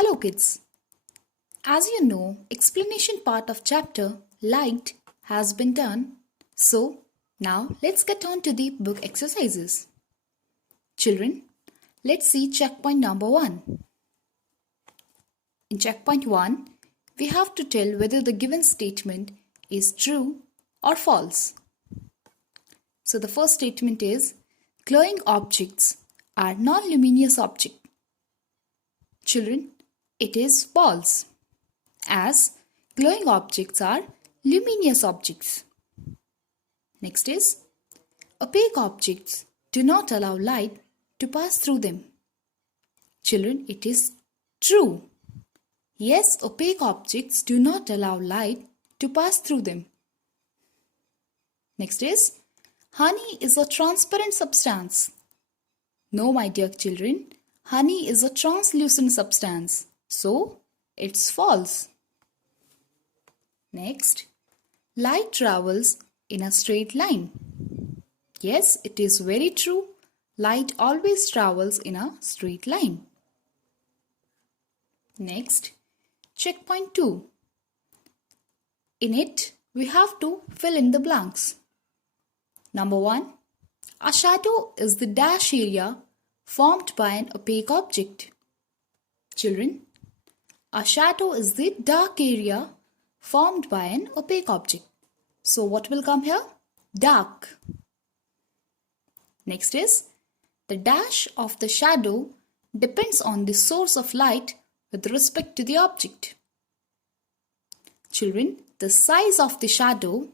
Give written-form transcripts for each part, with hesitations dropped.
Hello kids. As you know, explanation part of chapter light has been done. So now let's get on to the book exercises. Children, let's see checkpoint number 1. In checkpoint 1, we have to tell whether the given statement is true or false. So the first statement is glowing objects are non-luminous objects. Children, it is false, as glowing objects are luminous objects. Next is, opaque objects do not allow light to pass through them. Children, it is true. Yes, opaque objects do not allow light to pass through them. Next is, honey is a transparent substance. No, my dear children, honey is a translucent substance. So, it's false. Next, light travels in a straight line. Yes, it is very true. Light always travels in a straight line. Next, checkpoint 2. In it, we have to fill in the blanks. Number 1. A shadow is the dash area formed by an opaque object. Children, a shadow is the dark area formed by an opaque object. So what will come here? Dark. Next is, the dash of the shadow depends on the source of light with respect to the object. Children, the size of the shadow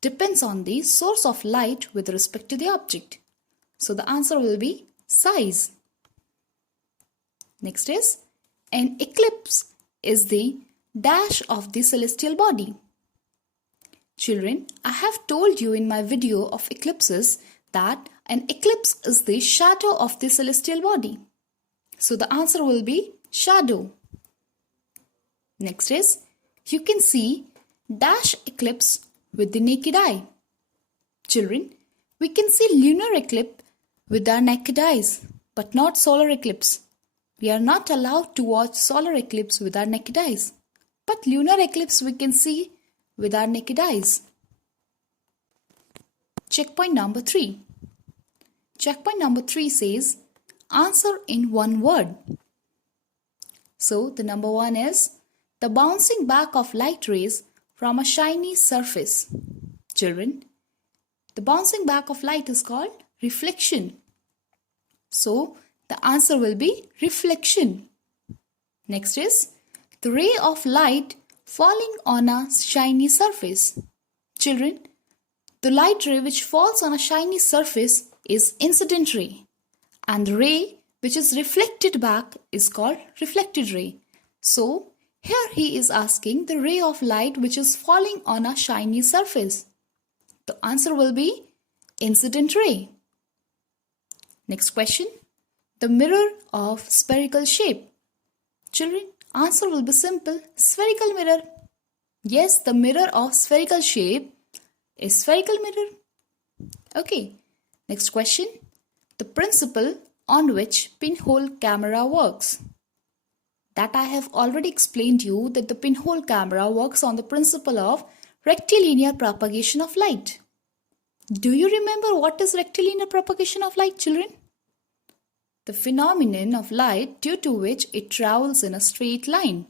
depends on the source of light with respect to the object. So the answer will be size. Next is, an eclipse is the dash of the celestial body. Children, I have told you in my video of eclipses that an eclipse is the shadow of the celestial body. So the answer will be shadow. Next is, you can see dash eclipse with the naked eye. Children, we can see lunar eclipse with our naked eyes, but not solar eclipse. We are not allowed to watch solar eclipse with our naked eyes, but lunar eclipse we can see with our naked eyes. Checkpoint number 3. Checkpoint number 3 says, answer in one word. So the number 1 is, the bouncing back of light rays from a shiny surface. Children, the bouncing back of light is called reflection. So the answer will be reflection. Next is, the ray of light falling on a shiny surface. Children, the light ray which falls on a shiny surface is incident ray, and the ray which is reflected back is called reflected ray. So here he is asking the ray of light which is falling on a shiny surface. The answer will be incident ray. Next question, the mirror of spherical shape. Children, answer will be simple, spherical mirror. Yes, the mirror of spherical shape is spherical mirror. Okay, next question, the principle on which pinhole camera works. That I have already explained you that the pinhole camera works on the principle of rectilinear propagation of light. Do you remember what is rectilinear propagation of light, children? The phenomenon of light due to which it travels in a straight line.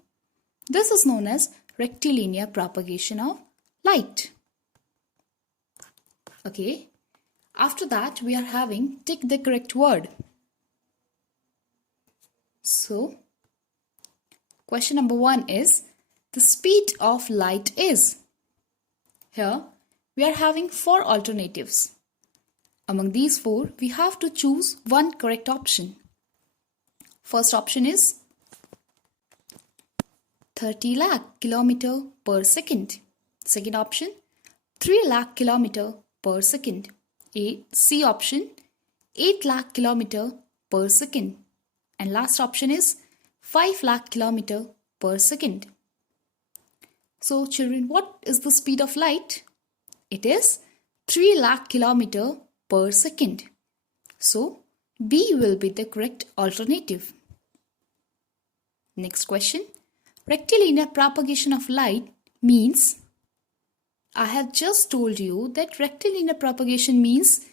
This is known as rectilinear propagation of light. Okay, after that we are having tick the correct word. So, question number 1 is, the speed of light is. Here, we are having 4 alternatives. Among these 4, we have to choose one correct option. First option is 30 lakh kilometer per second. Second option, 3 lakh kilometer per second. C option, 8 lakh kilometer per second. And last option is 5 lakh kilometer per second. So children, what is the speed of light? It is 3 lakh kilometer per second. So B will be the correct alternative. Next question. Rectilinear propagation of light means, I have just told you that rectilinear propagation means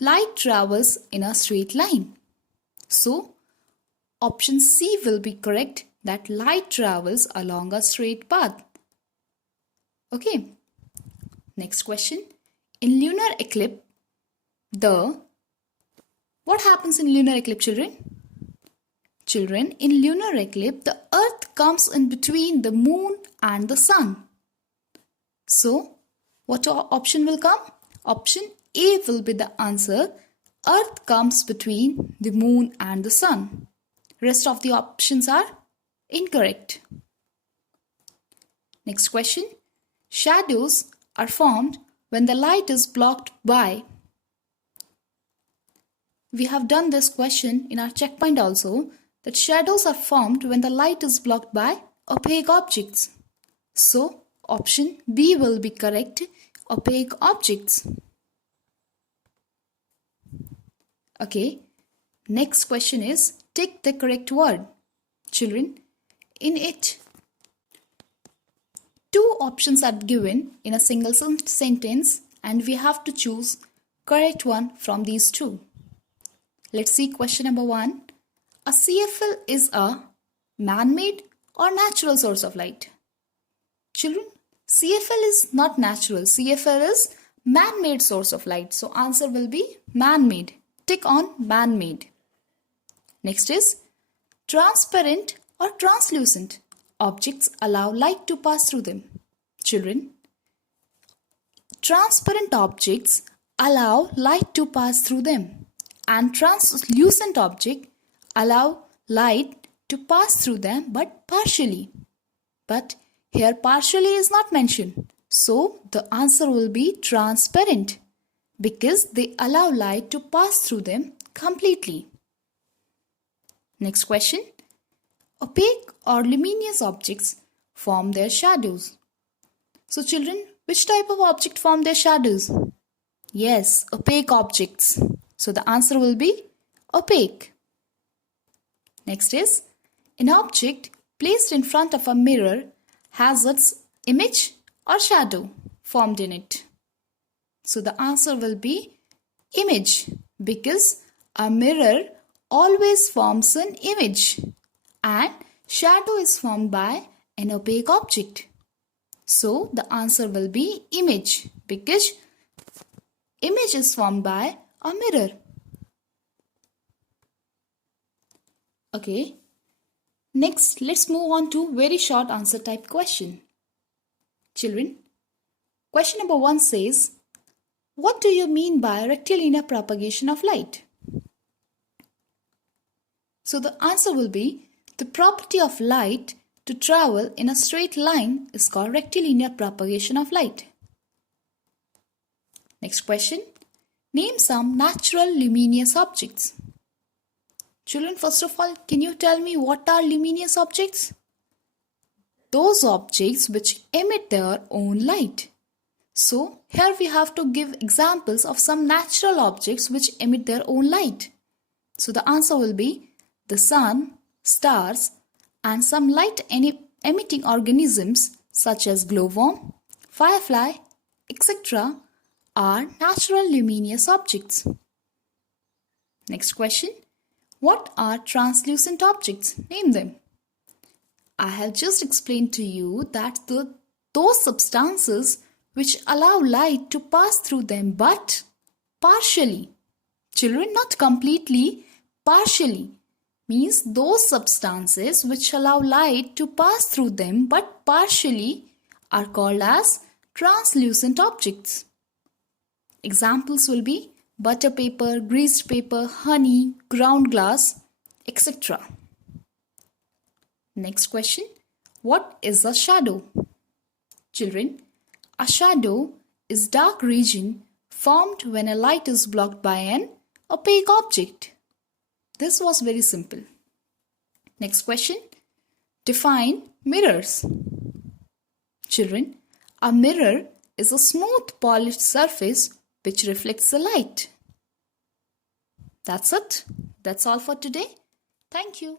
light travels in a straight line. So, option C will be correct, that light travels along a straight path. Okay. Next question. In lunar eclipse, what happens in lunar eclipse, children? Children, in lunar eclipse, the earth comes in between the moon and the sun. So, what option will come? Option A will be the answer. Earth comes between the moon and the sun. Rest of the options are incorrect. Next question. Shadows are formed when the light is blocked by. We have done this question in our checkpoint also, that shadows are formed when the light is blocked by opaque objects. So, option B will be correct, opaque objects. Okay, next question is, tick the correct word. Children, in it, two options are given in a single sentence and we have to choose correct one from these two. Let's see question number 1. A CFL is a man-made or natural source of light? Children, CFL is not natural. CFL is man-made source of light. So answer will be man-made. Tick on man-made. Next is transparent or translucent objects allow light to pass through them. Children, transparent objects allow light to pass through them, and translucent objects allow light to pass through them but partially. But here partially is not mentioned. So the answer will be transparent because they allow light to pass through them completely. Next question. Opaque or luminous objects form their shadows. So children, which type of object form their shadows? Yes, opaque objects. So the answer will be opaque. Next is, an object placed in front of a mirror has its image or shadow formed in it. So the answer will be image, because a mirror always forms an image and shadow is formed by an opaque object. So the answer will be image, because image is formed by a mirror. Okay. Next, let's move on to very short answer type question. Children, question number 1 says, what do you mean by rectilinear propagation of light? So the answer will be, the property of light to travel in a straight line is called rectilinear propagation of light. Next question, name some natural luminous objects. Children, first of all, can you tell me what are luminous objects? Those objects which emit their own light. So, here we have to give examples of some natural objects which emit their own light. So, the answer will be the sun, stars, and some light emitting organisms such as glowworm, firefly, etc. are natural luminous objects. Next question. What are translucent objects? Name them. I have just explained to you that those substances which allow light to pass through them but partially. Children, not completely, partially. Means those substances which allow light to pass through them but partially are called as translucent objects. Examples will be butter paper, greased paper, honey, ground glass, etc. Next question. What is a shadow? Children, a shadow is dark region formed when a light is blocked by an opaque object. This was very simple. Next question. Define mirrors. Children, a mirror is a smooth polished surface which reflects the light. That's it. That's all for today. Thank you.